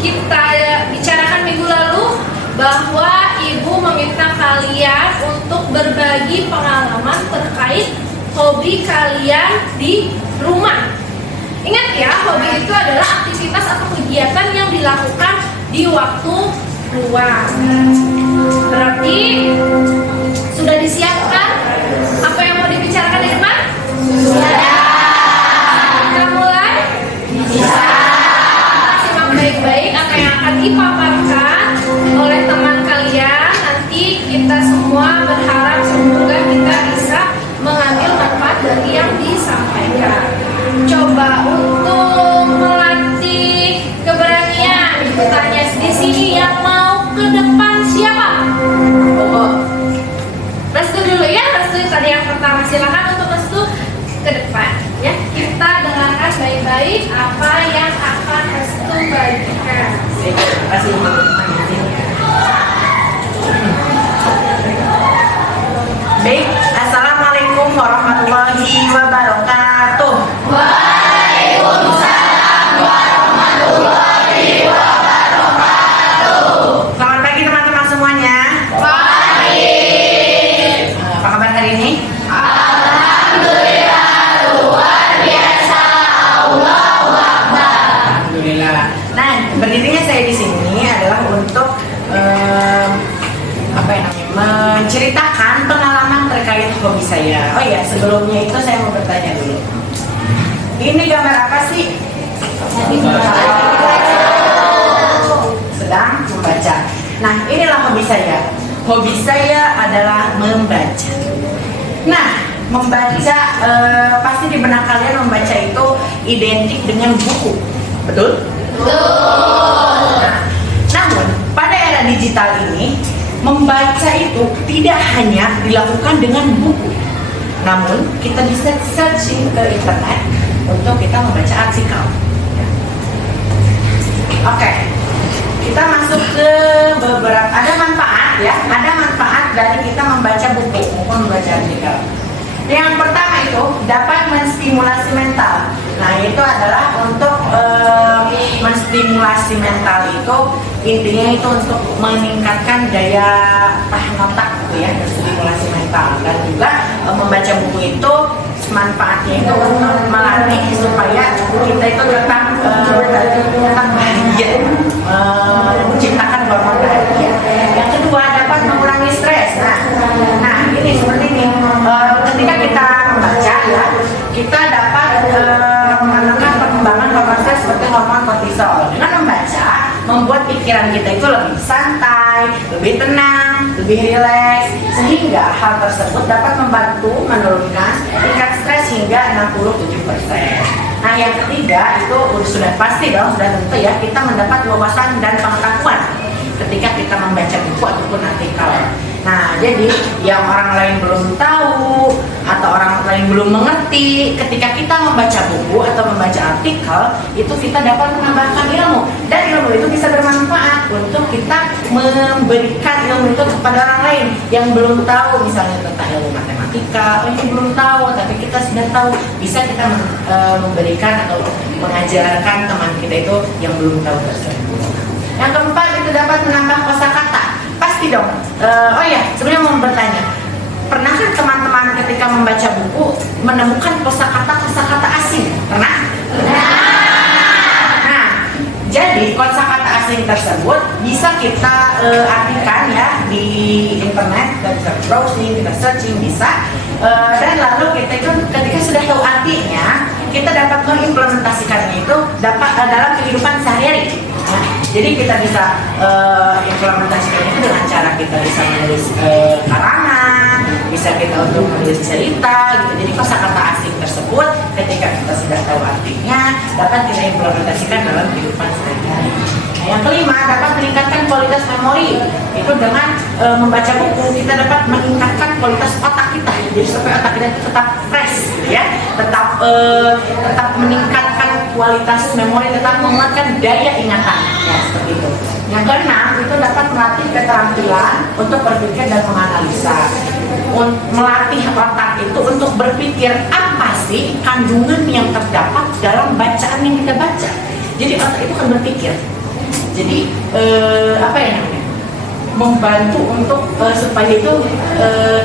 kita bicarakan minggu lalu bahwa ibu meminta kalian untuk berbagi pengalaman terkait hobi kalian di rumah. Ingat ya, hobi itu adalah aktivitas atau kegiatan yang dilakukan di waktu luang. Berarti sudah disiapkan apa yang mau dibicarakan di depan? Sudah. Kita mulai? Bisa. Kita simak baik-baik apa yang akan dipaparkan oleh teman kalian. Nanti kita semua berharap semoga kita bisa mengambil manfaat dari yang disampaikan. Coba untuk melatih keberanian, bertanya di sini yang mau ke depan siapa? Restu dulu ya, Restu tadi yang pertama, silakan untuk Restu ke depan ya. Kita dengarkan baik-baik apa yang akan Restu bagikan. Terima kasih. Baik, assalamualaikum warahmatullahi wabarakatuh. Waalaikumsalam warahmatullahi wabarakatuh. Selamat pagi teman-teman semuanya. Pagi. Apa kabar hari ini? Alhamdulillah luar biasa. Allahu Akbar. Alhamdulillah. Nah, berdirinya saya di sini adalah untuk menceritakan pengalaman terkait hobi saya. Oh ya, sebelumnya itu saya mau bertanya dulu. Ini gambar apa sih? Sedang membaca. Nah, inilah hobi saya. Hobi saya adalah membaca. Nah, membaca pasti di benak kalian membaca itu identik dengan buku, betul? Betul. Nah, namun pada era digital ini membaca itu tidak hanya dilakukan dengan buku, namun kita bisa searching ke internet untuk kita membaca artikel. Oke, kita masuk ke beberapa, ada manfaat ya, ada manfaat dari kita membaca buku maupun membaca artikel. Yang pertama itu dapat menstimulasi mental. Nah, itu adalah untuk menstimulasi mental itu intinya itu untuk meningkatkan daya tahan otak gitu ya, stimulasi mental. Dan juga membaca buku itu manfaatnya itu untuk melatih supaya kita itu tetap bahagia, menciptakan hormon bahagia. Yang kedua dapat mengurangi stres. Nah ini seperti ini. Ketika kita membaca ya, kita dapat menekan perkembangan hormon stres seperti hormon kortisol. Dengan membaca membuat pikiran kita itu lebih santai, lebih tenang, lebih rileks, sehingga hal tersebut dapat membantu menurunkan tingkat stres hingga 67%. Nah, yang ketiga itu sudah pasti dong, sudah tentu ya, kita mendapat wawasan dan pengetahuan ketika kita membaca buku ataupun artikel. Nah, jadi yang orang lain belum tahu atau orang lain belum mengerti, ketika kita membaca buku atau membaca artikel, itu kita dapat menambahkan ilmu, dan ilmu itu bisa bermanfaat untuk kita memberikan ilmu itu kepada orang lain yang belum tahu, misalnya tentang ilmu matematika, ini belum tahu, tapi kita sudah tahu, bisa kita memberikan atau mengajarkan teman kita itu yang belum tahu tersebut. Yang keempat itu dapat menambah kosakata. Pasti dong. Oh ya, sebenarnya mau bertanya, pernahkah teman-teman ketika membaca buku menemukan kosakata asing? Pernah? Nah, jadi kosakata asing tersebut bisa kita artikan ya di internet, kita bisa browsing, kita searching bisa, dan lalu kita itu ketika sudah tahu artinya, kita dapat mengimplementasikannya itu dapat dalam kehidupan sehari-hari. Nah, jadi kita bisa implementasikan itu dengan cara kita bisa menulis karangan, bisa kita untuk menulis cerita gitu. Jadi kosakata asing tersebut ketika kita sudah tahu artinya dapat kita implementasikan dalam kehidupan sehari-hari. Nah, yang kelima dapat meningkatkan kualitas memori. Itu dengan membaca buku kita dapat meningkatkan kualitas otak kita. Jadi supaya otak kita itu tetap fresh ya, tetap meningkatkan kualitas memori, tetap menguatkan daya ingatan ya, seperti itu. Yang keenam itu dapat melatih keterampilan untuk berpikir dan menganalisa, melatih otak itu untuk berpikir apa sih kandungan yang terdapat dalam bacaan yang kita baca. Jadi otak itu kan berpikir. Jadi apa ya namanya? Membantu untuk supaya itu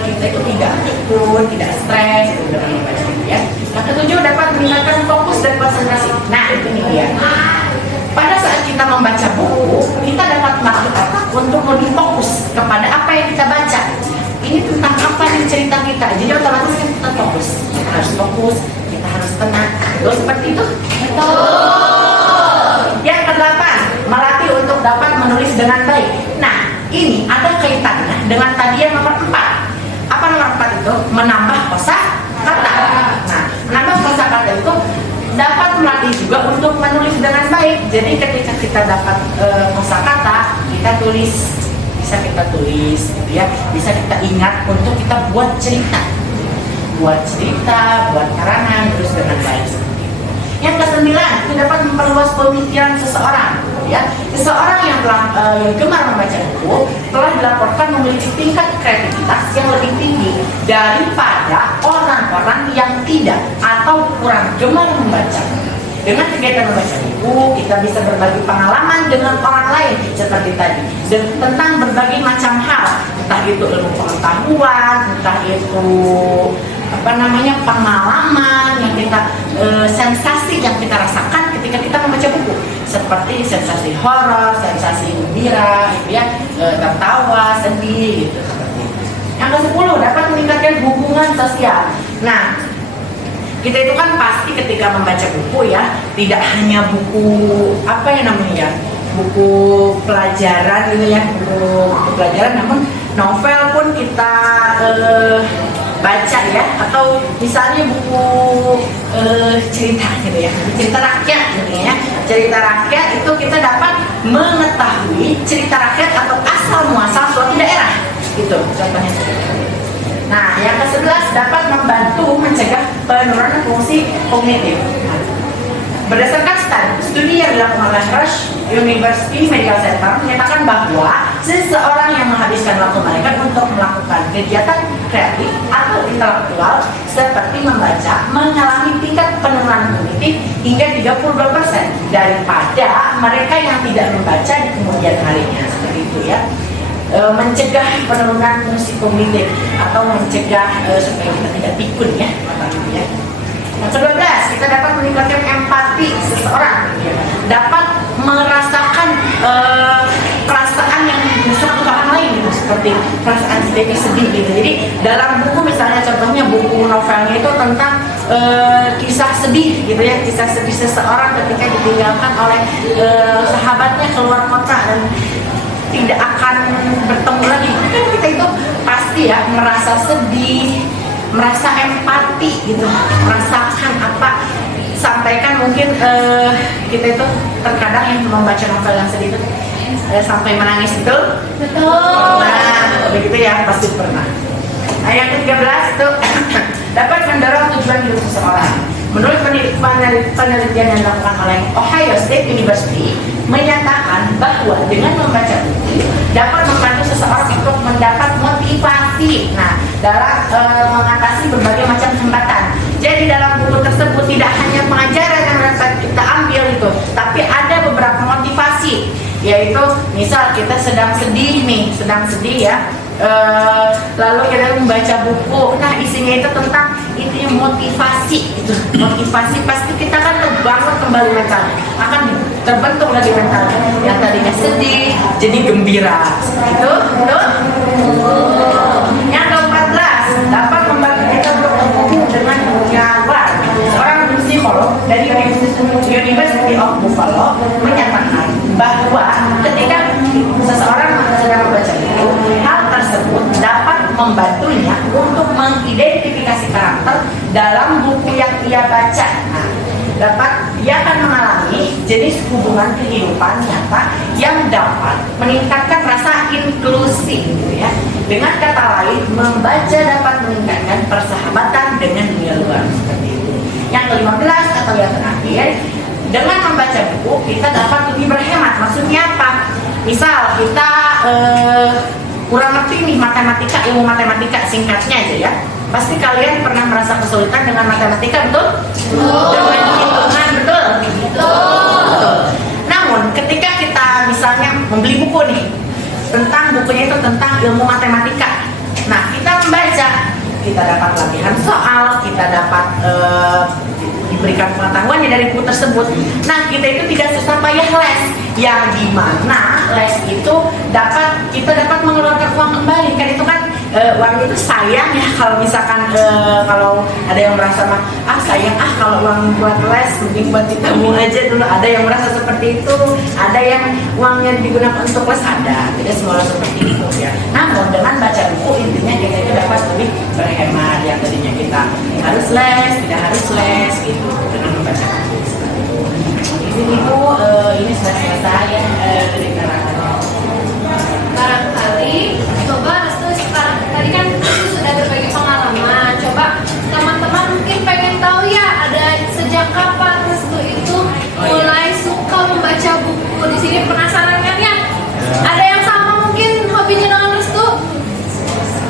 kita itu tidak pikun, tidak stres gitu dengan membaca ya. Yang ketujuh, dapat meningkatkan fokus dan konsentrasi. Nah itu nih ya. Pada saat kita membaca buku, kita dapat melatih otak untuk lebih fokus kepada apa yang kita baca. Ini tentang apa nih cerita kita. Jadi otomatis kan kita fokus. Kita harus fokus, kita harus tenang. Betul seperti itu? Betul. Yang kedelapan, melatih untuk dapat menulis dengan baik. Nah, ini ada kaitannya dengan tadi yang nomor 4. Apa nomor 4 itu? Menambah kosakata. Nah, menambah kosakata itu dapat melatih juga untuk menulis dengan baik. Jadi ketika kita dapat kosakata, kita tulis, bisa kita tulis, gitu ya, bisa kita ingat untuk kita buat cerita, buat karangan, terus dengan baik. Yang kesembilan, itu dapat memperluas pemikiran seseorang. Ya, seseorang yang gemar membaca buku telah dilaporkan memiliki tingkat kreativitas yang lebih tinggi daripada orang-orang yang tidak atau kurang gemar membaca. Dengan kegiatan membaca buku, kita bisa berbagi pengalaman dengan orang lain seperti tadi, dan tentang berbagai macam hal, entah itu ilmu pengetahuan, entah itu pengalaman yang kita sensasi yang kita rasakan ketika kita membaca buku, seperti sensasi horor, sensasi gembira, gitu ya, tertawa, sedih, gitu seperti itu. Yang ke-10, dapat meningkatkan hubungan sosial. Nah, kita itu kan pasti ketika membaca buku ya, tidak hanya buku buku pelajaran gitu ya, buku pelajaran, namun novel pun kita baca ya, atau misalnya buku cerita gitu ya, cerita rakyat gitu ya. Cerita rakyat itu kita dapat mengetahui cerita rakyat atau asal muasal suatu daerah, gitu contohnya. Nah, yang ke-11, dapat membantu mencegah penurunan fungsi kognitif. Berdasarkan studi yang dilakukan oleh Rush University Medical Center menyatakan bahwa seseorang yang menghabiskan waktu mereka untuk melakukan kegiatan kreatif atau intelektual seperti membaca mengalami tingkat penurunan kognitif hingga 32% daripada mereka yang tidak membaca di kemudian harinya, seperti itu ya. Mencegah penurunan fungsi kognitif atau mencegah supaya kita tidak pikun ya, ya. Yang ke-12, kita dapat meningkatkan empati seseorang, dapat merasakan perasaan yang disebut orang lain gitu, seperti perasaan sedih gitu. Jadi dalam buku misalnya contohnya buku novelnya itu tentang kisah sedih gitu ya, kisah sedih seseorang ketika ditinggalkan oleh sahabatnya keluar kota dan tidak akan bertemu lagi. Kan kita itu pasti ya merasa sedih, merasa empati gitu, merasakan apa, sampaikan mungkin kita itu terkadang yang membaca novel yang sedih itu sampai menangis, betul? Betul. Nah, begitu ya, pasti pernah. Nah, yang ke-13 itu dapat mendorong tujuan hidup seseorang. Menurut penelitian yang dilakukan oleh Ohio State University menyatakan bahwa dengan membaca buku dapat membantu seseorang untuk mendapat motivasi. Nah, dalam mengatasi berbagai macam hambatan. Jadi dalam buku tersebut tidak hanya pengajaran yang dapat kita ambil itu, tapi ada beberapa motivasi. Yaitu misal kita sedang sedih ya. Lalu kita membaca buku, nah isinya itu tentang itu motivasi, itu motivasi pasti kita kan terbangun kembali mental, akan terbentuk lagi mental yang tadinya sedih jadi gembira, itu betul. Yang ke-14, dapat membantu kita untuk berhubung dengan dunia luar. Seorang psikolog dari University of Buffalo menyatakan bahwa ketika seseorang sedang membaca buku, hal tersebut dapat membantunya untuk mengidentifikasi karakter dalam buku yang ia baca. Nah, ia akan mengalami jenis hubungan kehidupan nyata yang dapat meningkatkan rasa inklusi, gitu ya. Dengan kata lain, membaca dapat meningkatkan persahabatan dengan dunia luar, seperti itu. Yang ke-15 atau yang terakhir, dengan membaca buku kita dapat lebih berhemat. Maksudnya apa? Misal kita kurang ngerti nih matematika, ilmu matematika, singkatnya aja ya. Pasti kalian pernah merasa kesulitan dengan matematika, betul? Dengan hitungan, betul? Betul. Namun ketika kita misalnya membeli buku nih, bukunya itu tentang ilmu matematika. Nah, kita membaca, kita dapat latihan soal, kita dapat diberikan pengetahuannya dari buku tersebut. Nah, kita itu tidak susah payah les, yang dimana les itu kita dapat mengeluarkan uang kembali. Kan itu kan uang itu sayang ya, kalau misalkan kalau ada yang merasa sayang kalau uang buat les mending buat ditabung aja dulu. Ada yang merasa seperti itu, ada yang uangnya digunakan untuk les, ada. Tidak semua orang seperti itu ya. Namun dengan baca buku intinya kita itu dapat lebih berhemat. Yang tadinya kita harus les, tidak harus les gitu dengan membaca buku. Di sini Bu, ini sudah selesai ya dari keterangan. Barangkali coba Restu sekarang tadi kan Restu sudah berbagi pengalaman. Coba teman-teman mungkin pengen tahu ya, ada sejak kapan Restu itu mulai suka membaca buku. Di sini penasaran kan ya? Ada yang sama mungkin hobinya dengan Restu?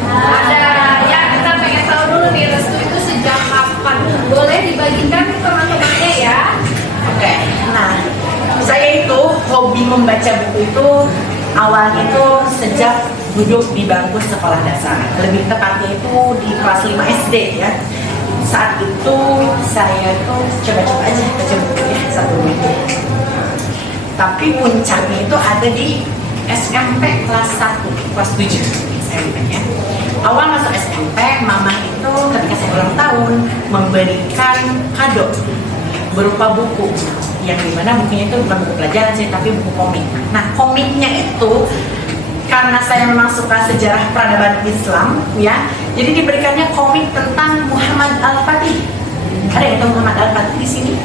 Ada ya, kita pengen tahu dulu nih Restu itu sejak kapan. Boleh dibagikan ke teman-temannya ya? Oke, nah saya itu hobi membaca buku itu awalnya itu sejak duduk di bangku sekolah dasar. Lebih tepatnya itu di kelas 5 SD ya. Saat itu saya tuh coba-coba aja baca buku ya, satu buku. Tapi puncaknya itu ada di SMP kelas 1, kelas 7 SMP ya. Awal masuk SMP, mama itu ketika saya ulang tahun memberikan kado berupa buku, yang dimana bukunya itu bukan buku pelajaran sih, tapi buku komik. Nah, komiknya itu karena saya memang suka sejarah peradaban Islam ya, jadi diberikannya komik tentang Muhammad Al-Fatih. Ada yang tahu Muhammad Al-Fatih di sini?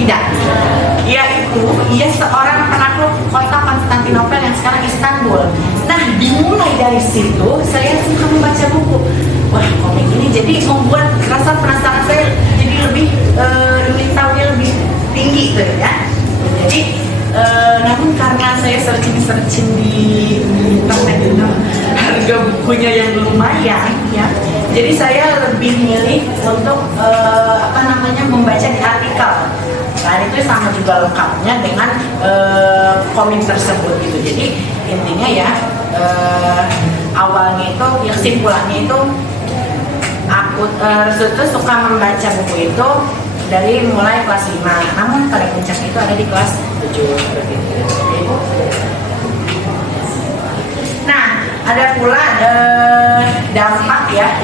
Tidak. Ia seorang penakluk kota Konstantinopel yang sekarang Istanbul. Nah, dimulai dari situ saya suka membaca buku. Wah, komik ini jadi membuat rasa penasaran saya jadi lebih ingin tahunya lebih tinggi tuh ya. Jadi namun karena saya searching di internet itu harga bukunya yang lumayan ya, jadi saya lebih milih untuk membaca di artikel. Nah, itu sama juga lengkapnya dengan komik tersebut gitu. Jadi intinya ya awalnya itu ya kesimpulannya itu aku suka membaca buku itu dari mulai kelas 5, namun pada puncaknya itu ada di kelas 7 seperti itu. Nah, ada pula dampak ya,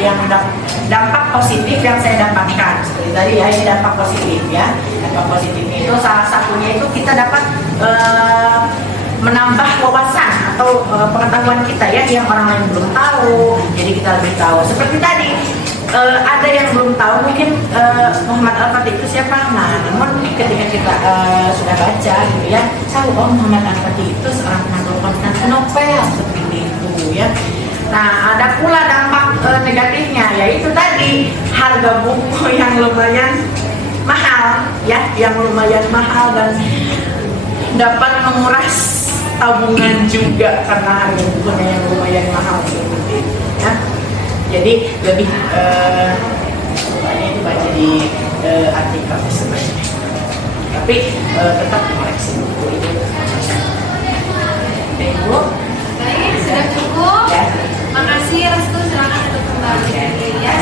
dampak positif yang saya dapatkan seperti tadi ya, ini dampak positif ya. Dampak positifnya itu salah satunya itu kita dapat menambah wawasan atau pengetahuan kita ya, yang orang lain belum tahu, jadi kita lebih tahu. Seperti tadi ada yang belum tahu mungkin Muhammad Al-Fatih itu siapa. Nah, namun ketika kita sudah baca gitu ya, tahu Muhammad Al-Fatih itu seorang penakluk Konstantinopel seperti itu ya. Nah, ada pula dampak negatifnya, yaitu tadi harga buku yang lumayan mahal ya, yang lumayan mahal dan dapat menguras tabungan juga karena harga bukunya yang lumayan mahal seperti itu ya. Jadi lebih sukanya itu baca di artikel sebenarnya, tapi tetap mengoleksi buku itu. Oke, Bu. Baik, sudah cukup. Ya. Makasih Restu, silakan untuk kembali. Ya,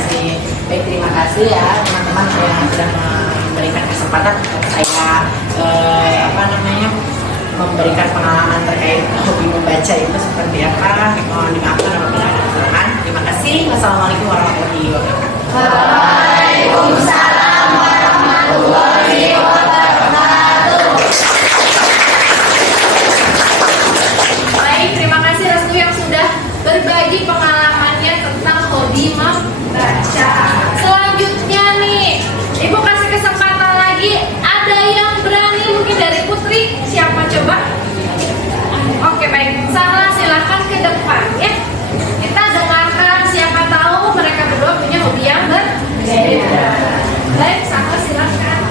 baik, terima kasih ya teman-teman yang sudah memberikan kesempatan untuk saya memberikan pengalaman terkait hobi membaca itu seperti apa. Mohon dimaafkan apabila ada kesalahan. Terima kasih. Wassalamualaikum warahmatullahi wabarakatuh. Waalaikumsalam warahmatullahi wabarakatuh. Baik, terima kasih Restu yang sudah berbagi pengalamannya tentang hobi membaca. Selanjutnya nih, Ibu kasih kesempatan lagi. Ada yang berani mungkin dari Putri? Siapa coba? Oke, baik. Sarah, silahkan ke depan ya. Kita dengarkan, siapa tahu mereka berdua punya hobi yang berbeda. Baik, Sarah silahkan.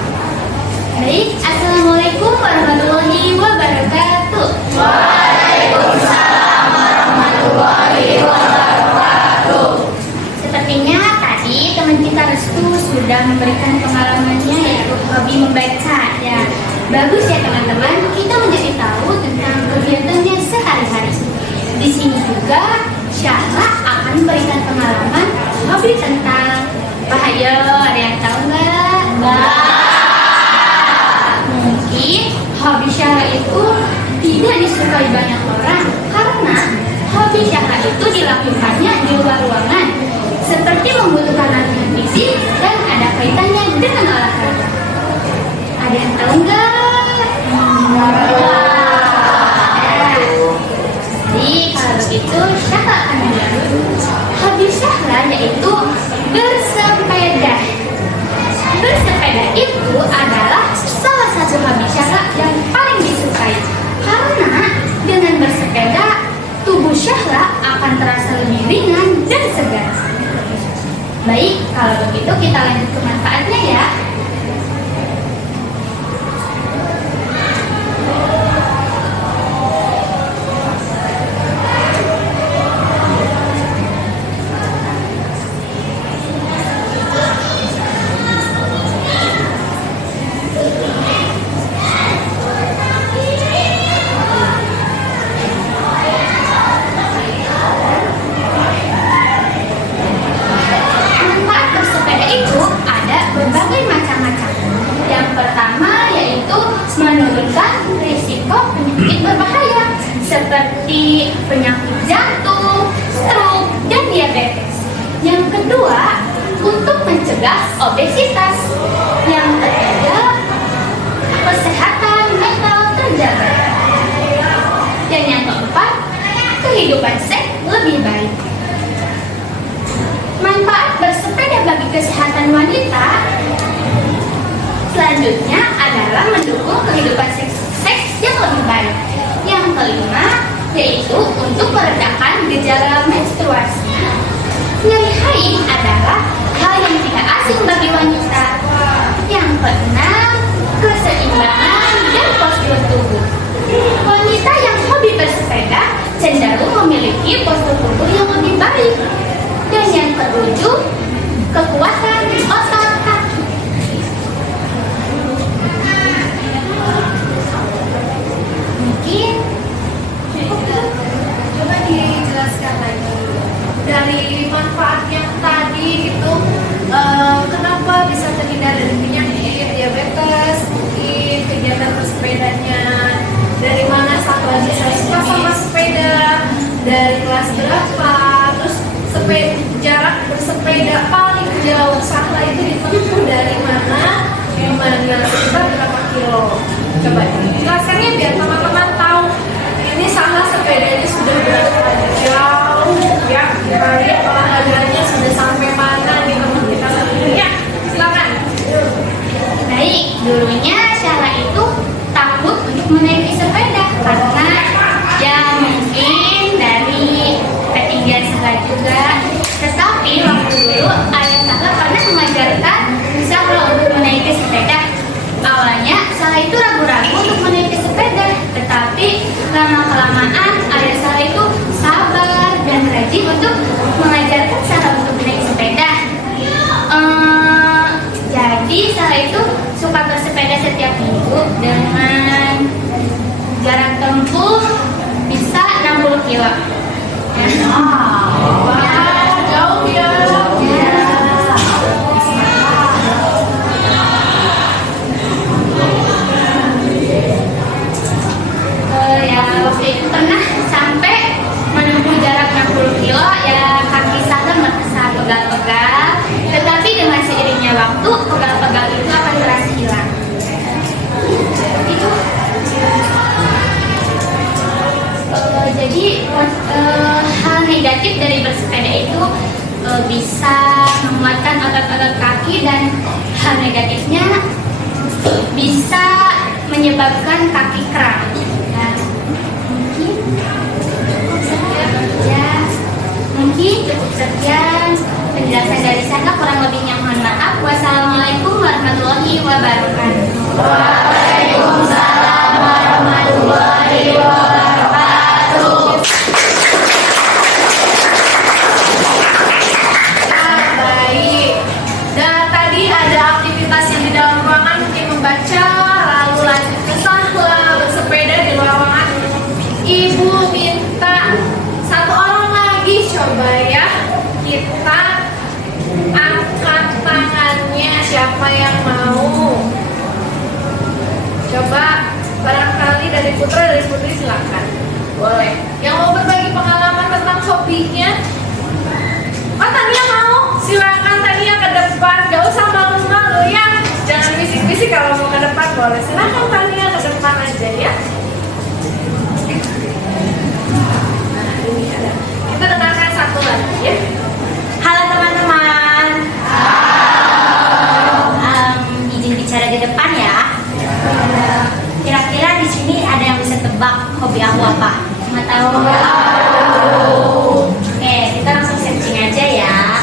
Baik, kalau begitu kita lanjut ke manfaatnya ya. Manfaat bersepeda itu ada berbagai macam-macam. Yang pertama yaitu menurunkan risiko penyakit berbahaya seperti penyakit jantung, stroke, dan diabetes. Yang kedua, untuk mencegah obesitas. Yang ketiga, kesehatan mental terjaga. Dan yang keempat, kehidupan seks lebih baik. Manfaat bersepeda bagi kesehatan wanita selanjutnya adalah mendukung kehidupan seks yang lebih baik. Yang kelima yaitu untuk meredakan gejala menstruasi. Nyeri haid adalah hal yang tidak asing bagi wanita. Yang keenam, keseimbangan dan postur tubuh. Wanita yang hobi bersepeda cenderung memiliki postur tubuh yang lebih baik. Dan yang ketujuh, kekuatan otot kaki. Mungkin Coba dijelaskan lagi dari manfaat yang tadi itu, kenapa bisa terhindar dari penyakit diabetes, mungkin kegiatan bersepedanya, dari mana Sahla bisa suka sama sepeda, dari kelas berapa, terus jarak bersepeda paling jauh Sahla itu ditempuh dari mana, gimana, sekitar berapa kilo. Coba jelaskannya biar teman-teman tahu ini Sahla sepedanya sudah berapa jauh ya, kali olahraganya sudah sampai mana nih teman kita ya, silakan. baik, dulunya Syahla itu takut untuk menaiki sepeda karena ya mungkin dari ketinggian Syahla juga. Tetapi waktu dulu ayah Syahla pernah mengajarkan Syahla untuk menaiki sepeda. Awalnya Syahla itu ragu-ragu untuk menaiki sepeda, tetapi lama-kelamaan ayah Syahla itu sabar dan rajin untuk mengajarkan Syahla untuk menaiki sepeda. Jadi Syahla itu suka bersepeda setiap minggu dengan jarak tempuh bisa 60 kilo. Wah, jauh ya. Ya waktu itu pernah sampai menempuh jarak 60 kilo ya, kaki Syahla merasa pegal-pegal, tetapi dengan seiringnya waktu pegal-pegal itu akan terasa hilang. Itu jadi hal negatif dari bersepeda itu bisa menguatkan otot-otot kaki, dan hal negatifnya bisa menyebabkan kaki kram. Nah, mungkin cukup sekian penjelasan dari saya, kurang lebihnya mohon maaf. Wassalamualaikum warahmatullahi wabarakatuh. Waalaikumsalam warahmatullahi wabarakatuh. Baik. Dan tadi ada aktivitas yang di dalam ruangan, mungkin membaca, lalu lanjut ke Sahla bersepeda di luar ruangan. Ibu minta satu orang lagi, coba ya, kita angkat tangannya, siapa yang mau? Coba barangkali dari Putra, dari Putri silakan. Boleh. Yang mau berbagi pengalaman tentang hobinya? Oh, Tania mau? Silakan Tania ke depan, gak usah malu-malu ya. Jangan bisik-bisik, kalau mau ke depan boleh. Silakan Tania ke depan aja ya. Nah, ini ada. Kita dengarkan satu lagi ya. Halo teman-teman. Izin bicara di depan ya. Kira-kira di sini ada yang bisa tebak hobi aku apa? Nggak tahu. Oke, kita langsung searching aja ya.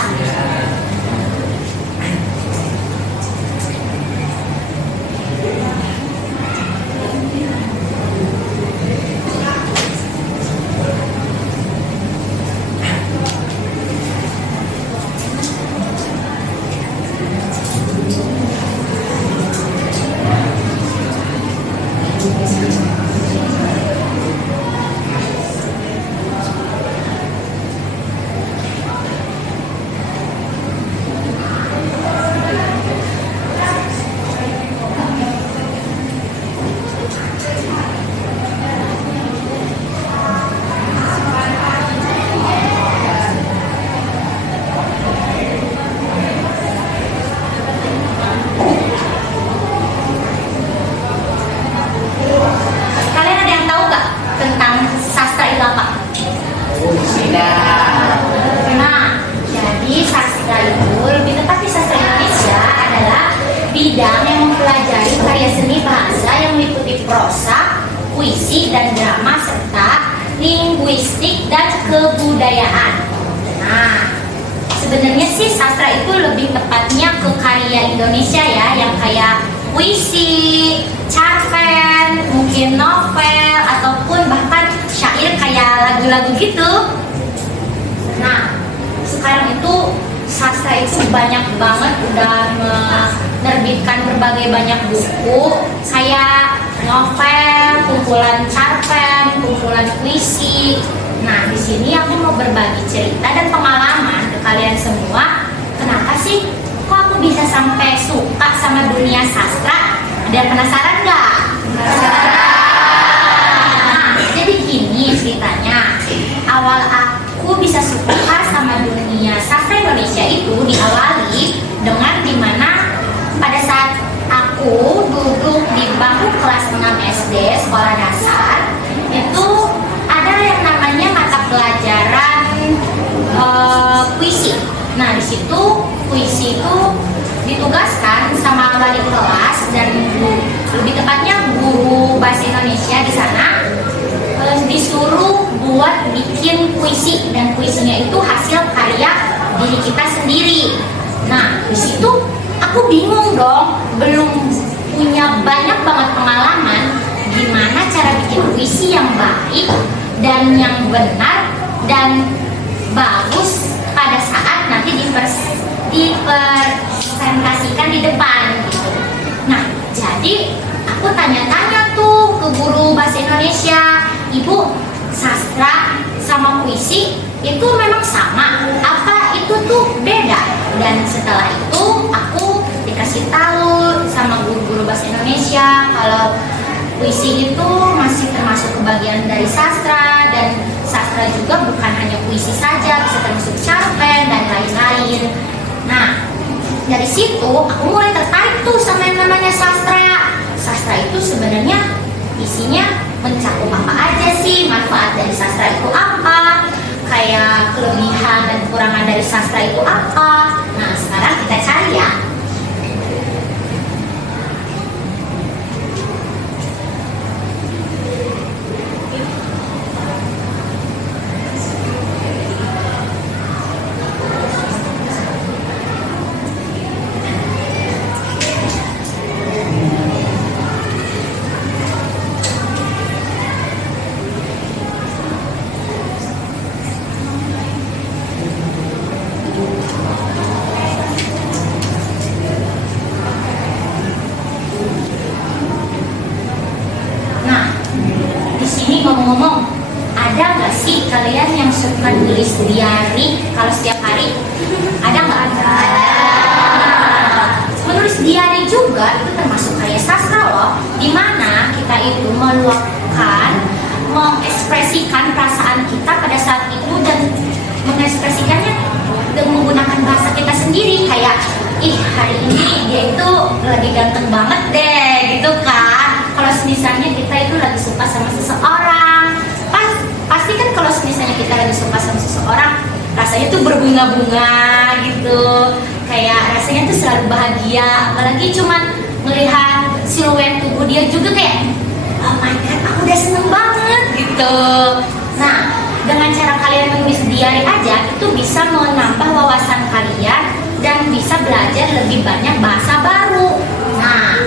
linguistik, dan kebudayaan. Nah, sebenarnya sih sastra itu lebih tepatnya ke karya Indonesia ya, yang kayak puisi, cerpen, mungkin novel, ataupun bahkan syair kayak lagu-lagu gitu. Nah, sekarang itu sastra itu banyak banget udah menerbitkan berbagai banyak buku kayak novel, kumpulan cerpen, kumpulan puisi. Nah, di sini aku mau berbagi cerita dan pengalaman ke kalian semua. Kenapa sih kok aku bisa sampai suka sama dunia sastra? Dan penasaran nggak? Nah, jadi gini ceritanya. Awal aku bisa suka sama dunia sastra Indonesia itu diawali dengan dimana pada saat aku duduk di bangku kelas 6 SD sekolah dasar, itu ada yang namanya mata pelajaran puisi. Nah, di situ puisi itu ditugaskan sama wali kelas dan lebih tepatnya guru bahasa Indonesia di sana, disuruh buat bikin puisi, dan puisinya itu hasil karya diri kita sendiri. Nah, di situ aku bingung dong, belum punya banyak banget pengalaman gimana cara bikin puisi yang baik dan yang benar dan bagus pada saat nanti dipresentasikan di depan gitu. Nah, jadi aku tanya-tanya tuh ke guru bahasa Indonesia, Ibu, sastra sama puisi itu memang sama? Apa itu tuh beda? Dan setelah itu aku dikasih tahu sama guru-guru bahasa Indonesia kalau puisi itu masih termasuk kebagian dari sastra, dan sastra juga bukan hanya puisi saja, bisa termasuk cerpen dan lain-lain. Nah, dari situ aku mulai tertarik tuh sama yang namanya sastra. Sastra itu sebenarnya isinya mencakup apa aja sih, manfaat dari sastra itu apa, kayak kelebihan dan kekurangan dari sastra itu apa. Nah, sekarang kita cari ya. Ngomong-ngomong, ada nggak sih kalian yang suka nulis diary kalau setiap hari? Ada nggak? Menulis diary juga itu termasuk karya sastra loh, dimana kita itu meluapkan, mengekspresikan perasaan kita pada saat itu dan mengekspresikannya dengan menggunakan bahasa kita sendiri. Kayak, ih hari ini dia itu lagi ganteng banget deh, gitu kan. Kalau misalnya kita itu lagi suka sama seseorang, pasti kan kalau misalnya kita lagi suka sama seseorang, rasanya tuh berbunga-bunga gitu, kayak rasanya tuh selalu bahagia. Apalagi cuman melihat siluet tubuh dia juga kayak, oh my god, aku udah seneng banget gitu. Nah, dengan cara kalian menulis diary aja, itu bisa menambah wawasan kalian dan bisa belajar lebih banyak bahasa baru. Nah,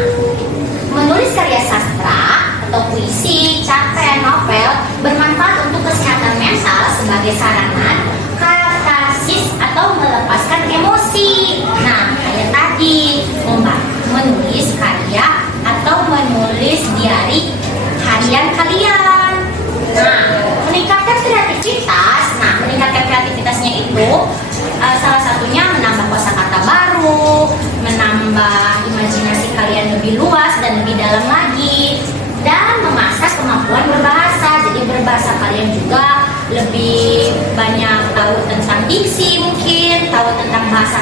menulis karya sastra atau puisi, cerpen, novel bermanfaat untuk kesehatan mental sebagai sarana katarsis atau melepaskan emosi. Nah, kayak tadi menulis karya atau menulis diary harian kalian. Nah, meningkatkan kreativitas. Nah, meningkatkan kreativitasnya itu salah satunya menambah kosakata baru, menambah imajinasi kalian lebih luas dan lebih dalam lagi, dan mengasah kemampuan berbahasa. Jadi berbahasa kalian juga lebih banyak tahu tentang diksi, mungkin tahu tentang bahasa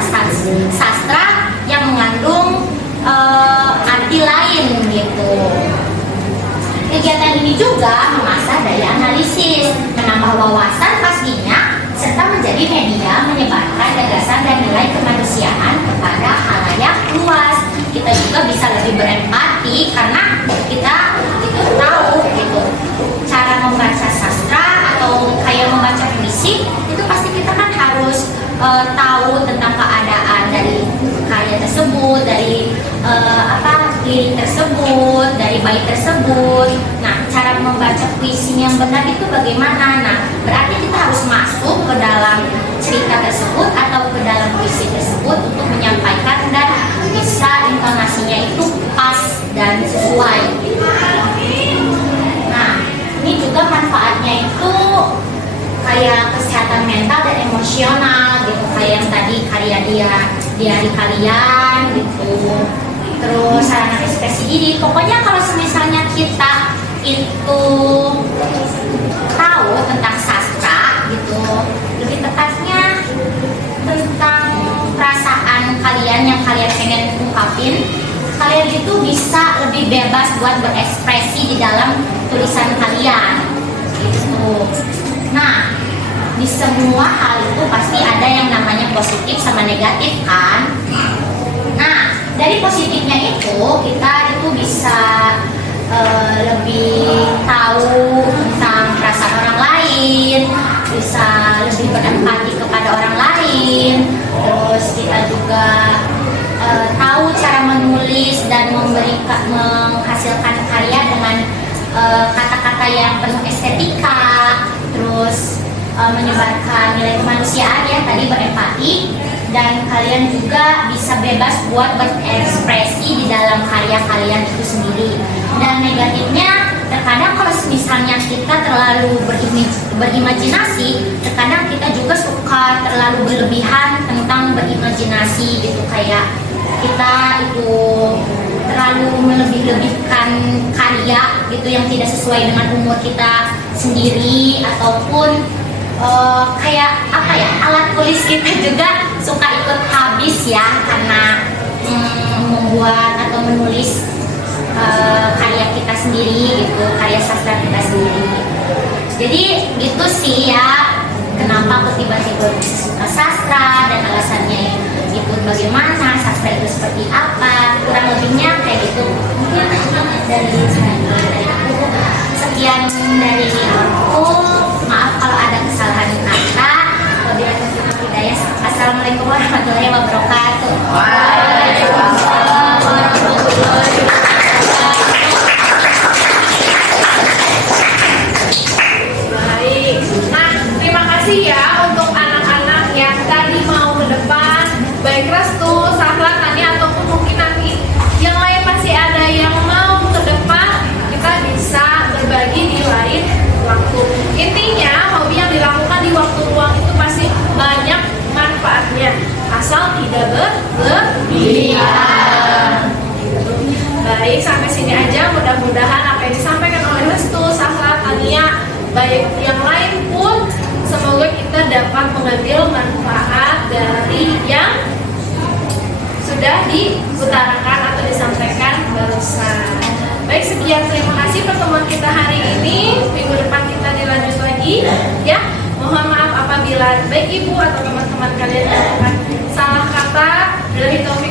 sastra yang mengandung arti lain gitu. Kegiatan ini juga mengasah daya analisis, menambah wawasan pastinya, serta menjadi media menyebarkan gagasan dan nilai kemanusiaan kepada khalayak luas. Kita juga bisa lebih berempati karena kita itu tahu gitu cara membaca sastra tahu tentang keadaan dari karya tersebut, dari lirik tersebut, dari bait tersebut. Nah, cara membaca puisi yang benar itu bagaimana? Nah, berarti kita harus masuk ke dalam cerita tersebut atau ke dalam puisi tersebut untuk menyampaikan dan bisa intonasinya itu pas dan sesuai. Nah, ini juga manfaatnya itu kayak kesehatan mental dan emosional gitu, kayak yang tadi karya diari kalian gitu. Terus sarana ekspresi diri. Pokoknya kalau misalnya kita itu tahu tentang sastra gitu, lebih tepatnya tentang perasaan kalian yang kalian pengen ungkapin, kalian itu bisa lebih bebas buat berekspresi di dalam tulisan kalian gitu. Nah, di semua hal itu pasti ada yang namanya positif sama negatif kan. Nah, dari positifnya itu kita itu bisa lebih tahu tentang perasaan orang lain, bisa lebih berempati kepada orang lain. Terus kita juga tahu cara menulis dan menghasilkan karya dengan kata-kata yang penuh estetika. Terus menyebarkan nilai kemanusiaan ya, tadi berempati, dan kalian juga bisa bebas buat berekspresi di dalam karya kalian itu sendiri. Dan negatifnya, terkadang kalau misalnya kita terlalu berimajinasi, terkadang kita juga suka terlalu berlebihan tentang berimajinasi gitu, kayak kita itu terlalu melebih-lebihkan karya gitu yang tidak sesuai dengan umur kita sendiri, ataupun kayak apa ya, alat tulis kita juga suka ikut habis ya, karena membuat atau menulis karya kita sendiri gitu, karya sastra kita sendiri. Jadi gitu sih ya, kenapa aku tiba-tiba suka sastra dan alasannya itu bagaimana, sastra itu seperti apa, kurang lebihnya kayak gitu. Mungkin dari aku, sekian dari aku. Maaf kalau ada kesalahan kata. Wabillahi taufiq wal hidayah. Assalamualaikum warahmatullahi wabarakatuh. Waalaikumsalam warahmatullahi wabarakatuh. Baik. Nah, terima kasih ya untuk anak-anak yang tadi mau ke depan, baik Restu, Sahla, Tania, ataupun mungkin nanti yang lain masih ada yang mau ke depan, kita bisa berbagi di lain waktu. Intinya hobi yang dilakukan di waktu luang itu pasti banyak manfaatnya, asal tidak berlebihan. Baik, sampai sini aja. Mudah-mudahan apa yang disampaikan oleh Restu, Sahla, Tania, baik yang lain pun, semoga kita dapat mengambil manfaat dari yang sudah diutarakan atau disampaikan barusan. Baik, sekian, terima kasih pertemuan kita hari ini. Minggu depan kita dilanjut lagi ya. Mohon maaf apabila baik ibu atau teman-teman kalian melakukan salah kata. Billahi taufiq